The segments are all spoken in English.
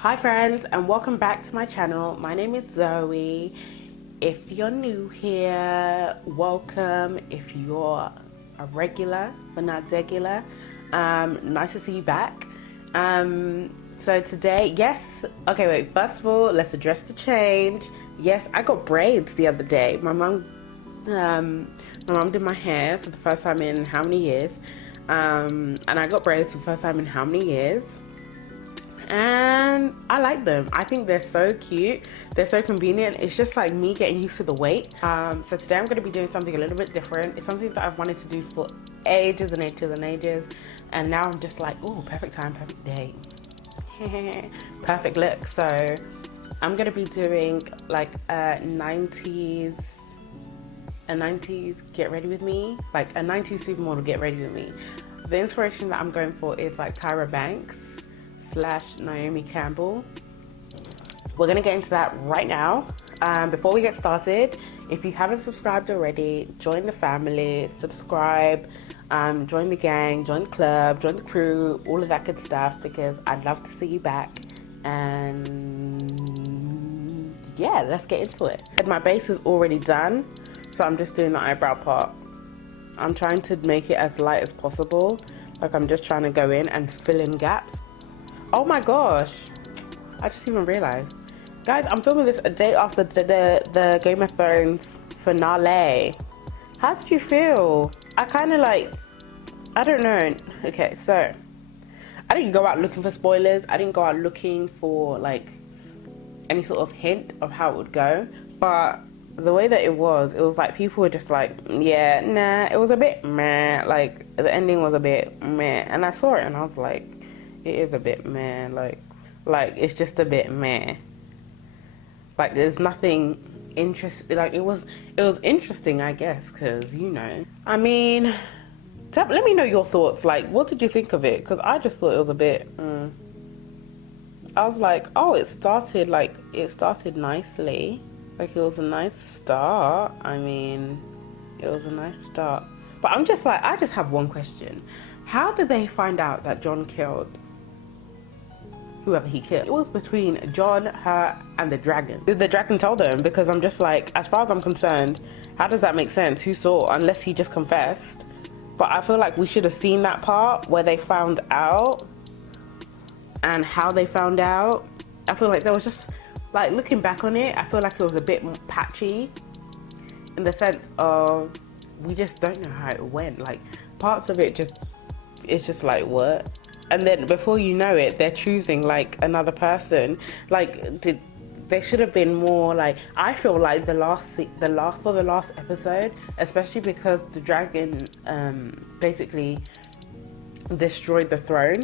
Hi friends, and welcome back to my channel. My name is Zoe. If you're new here, welcome. If you're a regular but not regular, nice to see you back. So today, first of all, let's address the change. Yes, I got braids the other day. My mom did my hair for the first time in how many years? And I got braids for the first time in how many years? And I like them. I think they're so cute. They're so convenient. It's just like me getting used to the weight. So today I'm going to be doing something a little bit different. It's something that I've wanted to do for ages and ages and ages. And now I'm just like, oh, perfect time, perfect day. Perfect look. So I'm going to be doing like a 90's get ready with me. Like a 90's supermodel get ready with me. The inspiration that I'm going for is like Tyra Banks / Naomi Campbell. We're gonna get into that right now. Before we get started, if you haven't subscribed already, join the family, subscribe, join the gang, join the club, join the crew, all of that good stuff, because I'd love to see you back. And yeah, let's get into it. My base is already done, so I'm just doing the eyebrow part. I'm trying to make it as light as possible. Like I'm just trying to go in and fill in gaps. Oh my gosh, I just even realized. Guys, I'm filming this a day after the Game of Thrones finale. How did you feel? I kind of like, I don't know. Okay, so I didn't go out looking for spoilers. I didn't go out looking for like any sort of hint of how it would go. But the way that it was like people were just like, yeah, nah, it was a bit meh. Like the ending was a bit meh. And I saw it and I was like, it is a bit meh, like it's just a bit meh. Like there's nothing interesting. Like it was interesting, I guess, because you know. I mean, let me know your thoughts. Like, what did you think of it? Because I just thought it was a bit. I was like, oh, it started nicely. Like it was a nice start. I mean, it was a nice start. But I'm just like, I just have one question. How did they find out that John killed whoever he killed? It was between John, her, and the dragon. Did the dragon tell them? Because I'm just like, as far as I'm concerned, how does that make sense? Who saw? Unless he just confessed. But I feel like we should have seen that part where they found out and how they found out. I feel like there was just, like, looking back on it, I feel like it was a bit patchy in the sense of we just don't know how it went. Like parts of it it's just like, what? And then before you know it, they're choosing like another person. Like there should have been more. Like I feel like the last episode, especially because the dragon basically destroyed the throne.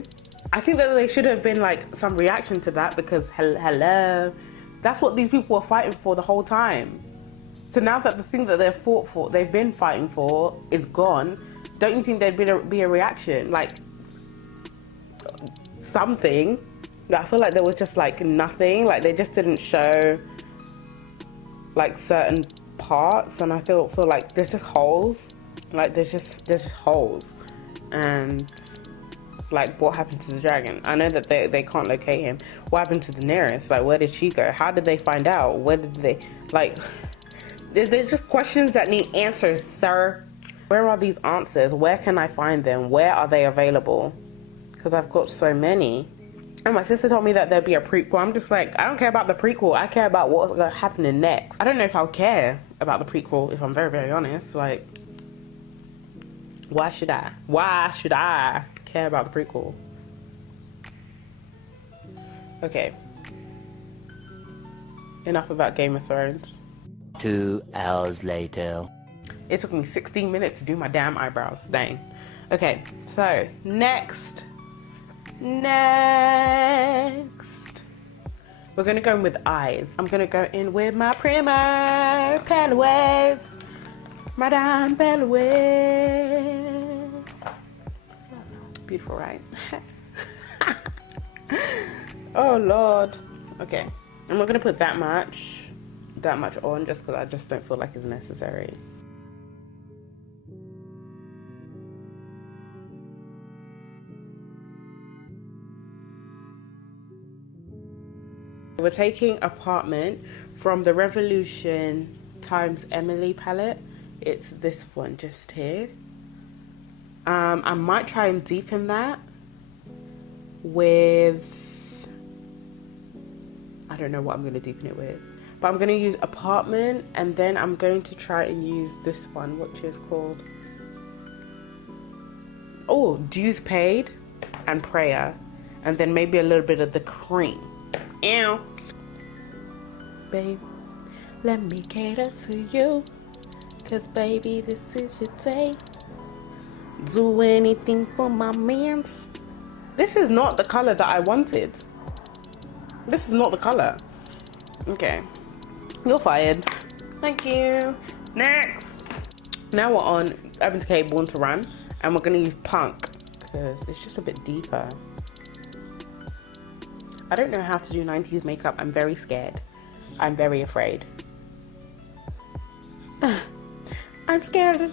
I think that they should have been like some reaction to that, because hello, that's what these people were fighting for the whole time. So now that the thing that they've been fighting for is gone, don't you think there'd be a reaction? Like something. I feel like there was just like nothing. Like they just didn't show like certain parts, and I feel like there's just holes. Like there's just holes. And like, what happened to the dragon? I know that they can't locate him. What happened to Daenerys? Like, where did she go? How did they find out? Where did they, like, they're just questions that need answers, sir. Where are these answers? Where can I find them? Where are they available? Because I've got so many. And my sister told me that there'd be a prequel. I'm just like, I don't care about the prequel. I care about what's going to happen next. I don't know if I'll care about the prequel, if I'm very, very honest. Like, why should I? Why should I care about the prequel? Okay. Enough about Game of Thrones. 2 hours later. It took me 16 minutes to do my damn eyebrows. Dang. Okay, so next. We're gonna go in with eyes. I'm gonna go in with my primer, Pelouise. Madame Pelouise. Beautiful, right? Oh Lord. Okay, I'm not gonna put that much on, just because I just don't feel like it's necessary. We're taking Apartment from the Revolution times Emily palette. It's this one just here. I might try and deepen that with, I don't know what I'm going to deepen it with, but I'm going to use Apartment, and then I'm going to try and use this one, which is called, oh, Dues Paid and Prayer, and then maybe a little bit of the cream. Ew. Babe, let me cater to you, 'cause baby, this is your day. Do anything for my mans. This is not the color that I wanted. This is not the color. Okay, you're fired. Thank you. Next. Now we're on Urban Decay Born to Run, and we're gonna use Punk because it's just a bit deeper. I don't know how to do 90s makeup. I'm very scared. I'm very afraid. I'm scared.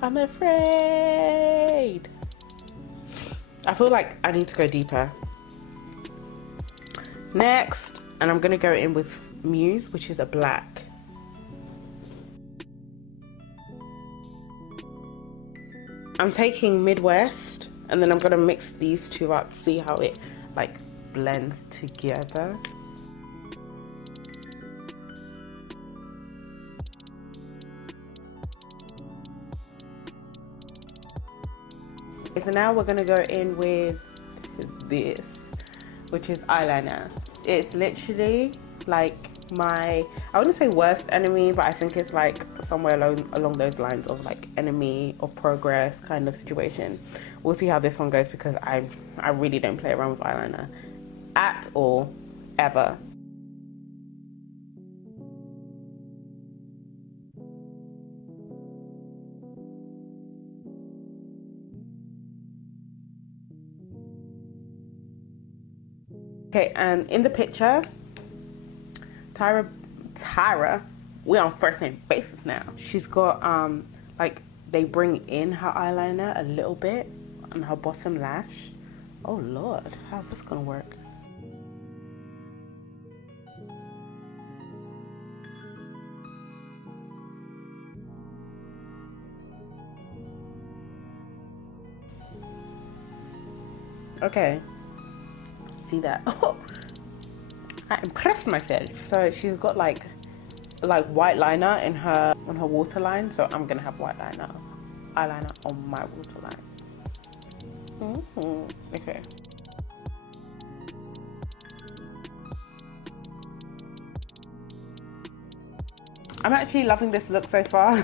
I'm afraid. I feel like I need to go deeper. Next, and I'm gonna go in with Muse, which is a black. I'm taking Midwest, and then I'm gonna mix these two up, see how it like blends together. So now we're gonna go in with this, which is eyeliner. It's literally like my, I wouldn't say worst enemy, but I think it's like somewhere along those lines of like enemy of progress kind of situation. We'll see how this one goes because I really don't play around with eyeliner at all, ever. Okay, and in the picture, TYRA, we're on first name basis now. She's got, like, they bring in her eyeliner a little bit on her bottom lash. Oh Lord, how's this gonna work? Okay. See that? Oh, I impressed myself. So she's got like white liner in her on her waterline. So I'm gonna have white eyeliner on my waterline. Okay. I'm actually loving this look so far.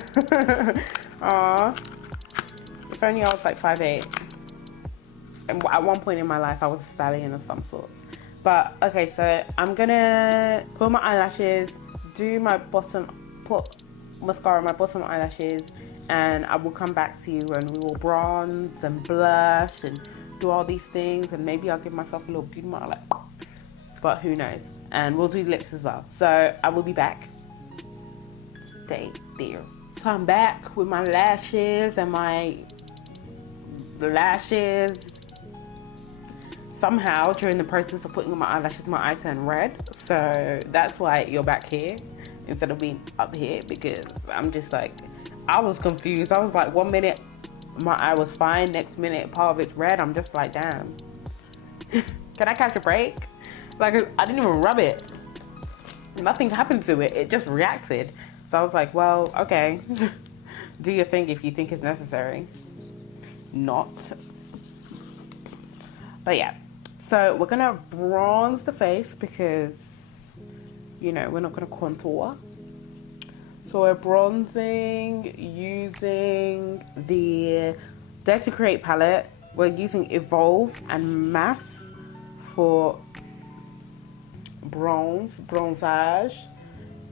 Aww. If only I was like 5'8". And at one point in my life, I was a stallion of some sort. But okay, so I'm gonna put my eyelashes, do my bottom, put mascara on my bottom eyelashes, and I will come back to you and we will bronze and blush and do all these things, and maybe I'll give myself a little beauty mark, like, but who knows? And we'll do lips as well. So I will be back. Stay there. So I'm back with my lashes and my lashes. Somehow during the process of putting on my eyelashes, my eye turned red. So that's why you're back here instead of being up here, because I'm just like, I was confused. I was like, 1 minute my eye was fine, next minute part of it's red. I'm just like, damn. Can I catch a break? Like, I didn't even rub it. Nothing happened to it. It just reacted. So I was like, well, okay. Do your thing if you think it's necessary. Not. But yeah. So we're gonna bronze the face because, you know, we're not gonna contour. So we're bronzing using the Dare to Create palette. We're using Evolve and Mass for bronzage,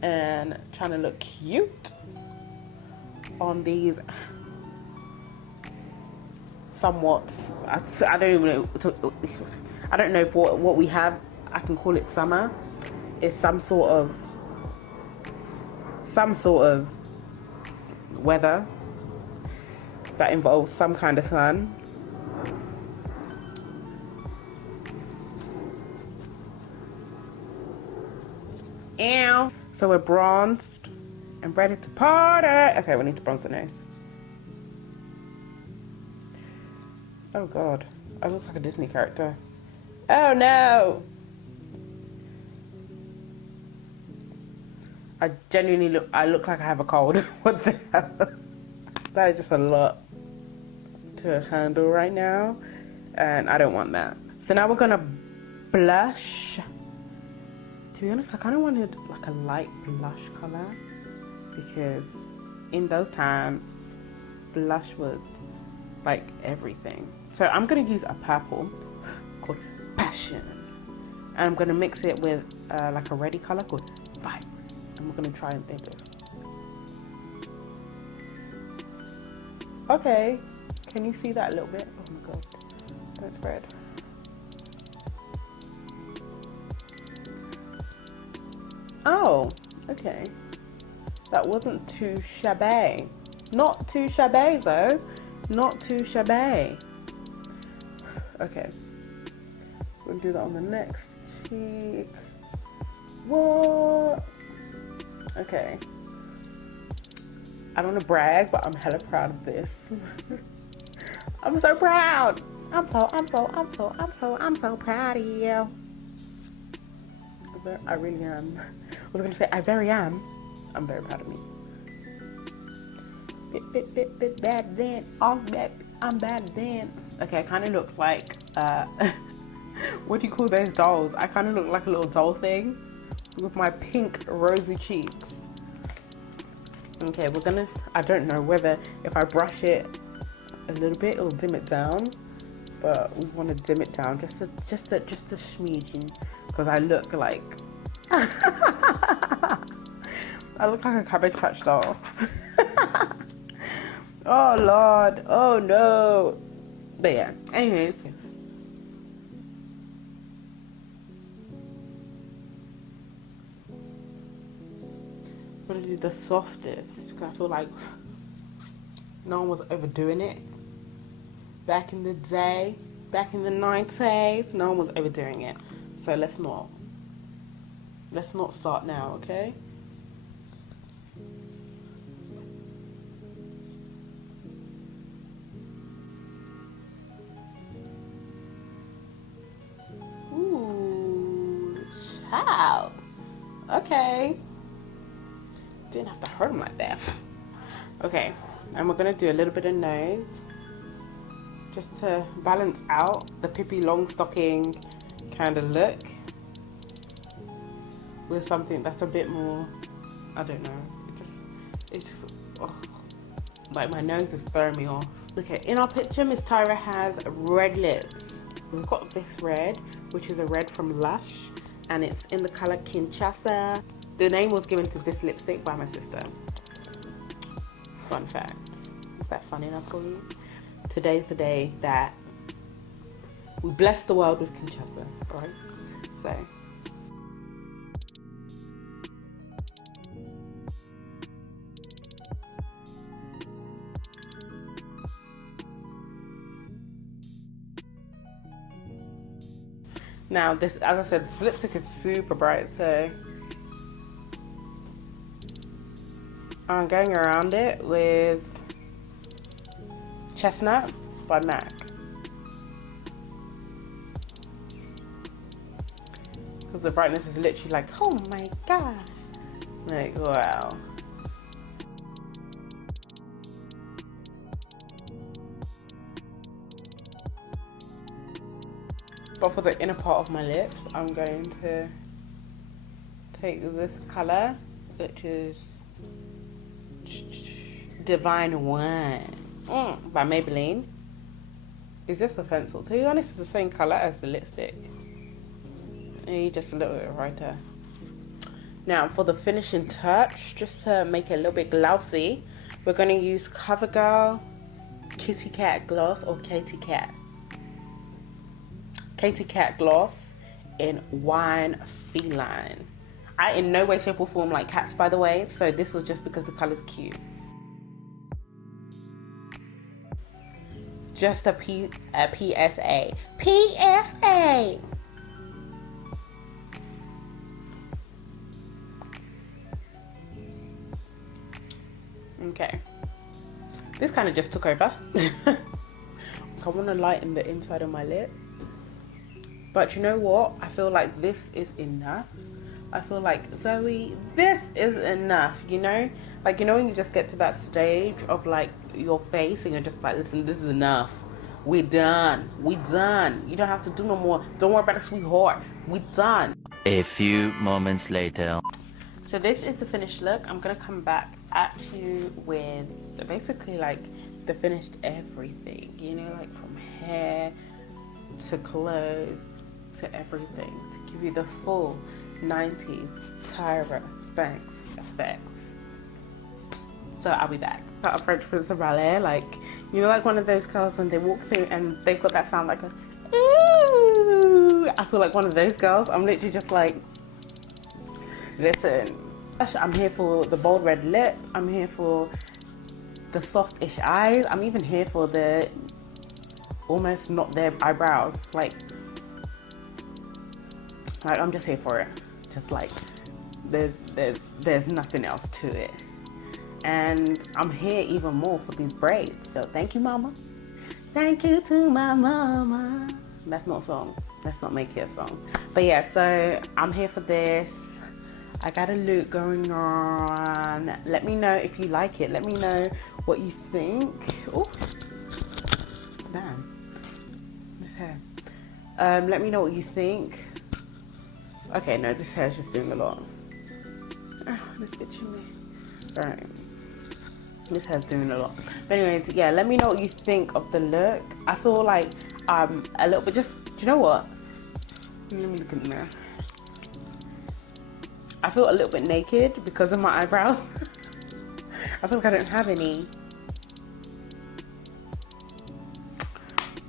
and trying to look cute on these somewhat, I don't even know, I don't know if what we have, I can call it summer, is some sort of weather that involves some kind of sun. Ew. So we're bronzed and ready to party. Okay, we need to bronze the nose. Oh god, I look like a Disney character. Oh no! I genuinely look like I have a cold. What the hell? That is just a lot to handle right now, and I don't want that. So now we're gonna blush. To be honest, I kind of wanted like a light blush color, because in those times, blush was like everything. So I'm gonna use a purple called Passion, and I'm gonna mix it with like a reddy color called Vibrant. And we're gonna try and think of. Okay, can you see that a little bit? Oh my god, don't spread. Oh, okay. That wasn't too shabby. Not too shabby though. Not too shabby. Okay. We'll do that on the next cheek. What? Okay. I don't want to brag, but I'm hella proud of this. I'm so proud. I'm so proud of you. I really am. I was gonna say I very am. I'm very proud of me. Bit bad then. I'm bad then. Okay, I kind of look like what do you call those dolls? I kind of look like a little doll thing with my pink rosy cheeks. Okay, we're gonna. I don't know whether if I brush it a little bit, it'll dim it down. But we want to dim it down just a smidgen, because I look like I look like a Cabbage Patch doll. Oh Lord, oh no. But yeah, anyways. I'm gonna do the softest, because I feel like no one was overdoing it. Back in the day, back in the 90's, no one was overdoing it. So let's not start now, okay? Ooh, child. Okay. Didn't have to hurt him like that. Okay, and we're gonna do a little bit of nose, just to balance out the Pippi Longstocking kind of look with something that's a bit more, I don't know, it's just oh, like my nose is throwing me off. Okay, in our picture, Miss Tyra has red lips. We've got this red, which is a red from Lush, and it's in the color Kinshasa. The name was given to this lipstick by my sister. Fun fact. Is that funny enough for you? Today's the day that we bless the world with Kinshasa, right? So. Now this, as I said, this lipstick is super bright, so I'm going around it with Chestnut by MAC. Because the brightness is literally like, oh my god. Like, wow. But for the inner part of my lips, I'm going to take this color, which is Divine Wine by Maybelline. Is this a pencil? To be honest, it's the same color as the lipstick. Maybe just a little bit brighter. Now for the finishing touch, just to make it a little bit glossy, we're going to use CoverGirl Kitty Cat Gloss, or Katy Cat Gloss in Wine Feline. I in no way, shape or form like cats, by the way, so this was just because the color's cute. Just a PSA. PSA! Okay. This kind of just took over. I want to lighten the inside of my lip. But you know what? I feel like this is enough. I feel like, Zoe, this is enough, you know? Like, you know when you just get to that stage of like your face and you're just like, listen, this is enough. We're done. We're done. You don't have to do no more. Don't worry about it, sweetheart. We're done. A few moments later. So this is the finished look. I'm going to come back at you with basically like the finished everything. You know, like from hair to clothes to everything. To give you the full 90s TYRA bangs effects. So I'll be back. Got a French Prince of Ballet, like, you know, like one of those girls when they walk through and they've got that sound like a ooh. I feel like one of those girls. I'm literally just like, listen, I'm here for the bold red lip. I'm here for the soft-ish eyes. I'm even here for the almost not their eyebrows. Like I'm just here for it. Just like there's nothing else to it. And I'm here even more for these braids. So thank you, mama. Thank you to my mama. That's not a song. Let's not make it a song. But yeah, so I'm here for this. I got a look going on. Let me know if you like it. Let me know what you think. Oh, damn. This hair. Let me know what you think. Okay, no, this hair's just doing a lot. Oh, this itching me. Alright. This hair's doing a lot. But anyways, yeah, let me know what you think of the look. I feel like a little bit just, do you know what? Let me look in there. I feel a little bit naked because of my eyebrows. I feel like I don't have any.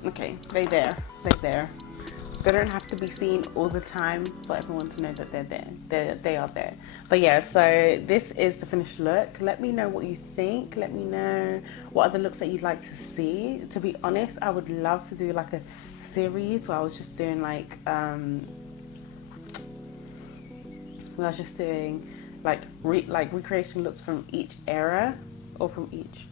Okay, they're there. They're there. They don't have to be seen all the time for everyone to know that they're there. They are there. But yeah, so this is the finished look. Let me know what you think. Let me know what other looks that you'd like to see. To be honest, I would love to do like a series where I was just doing like, where I was just doing like recreation looks from each era or from each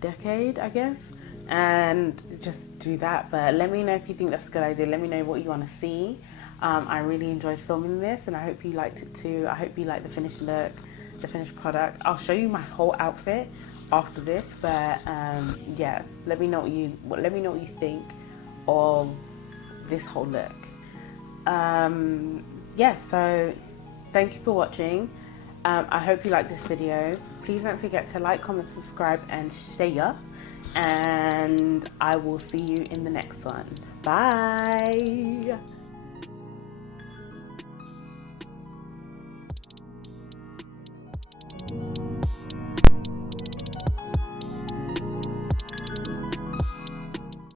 decade, I guess. And just do that. But let me know if you think that's a good idea. Let me know what you want to see. I really enjoyed filming this and I hope you liked it too. I hope you like the finished look, the finished product. I'll show you my whole outfit after this, but yeah, let me know what you think of this whole look. Yeah, so thank you for watching. I hope you liked this video. Please don't forget to like, comment, subscribe and share. And I will see you in the next one. Bye.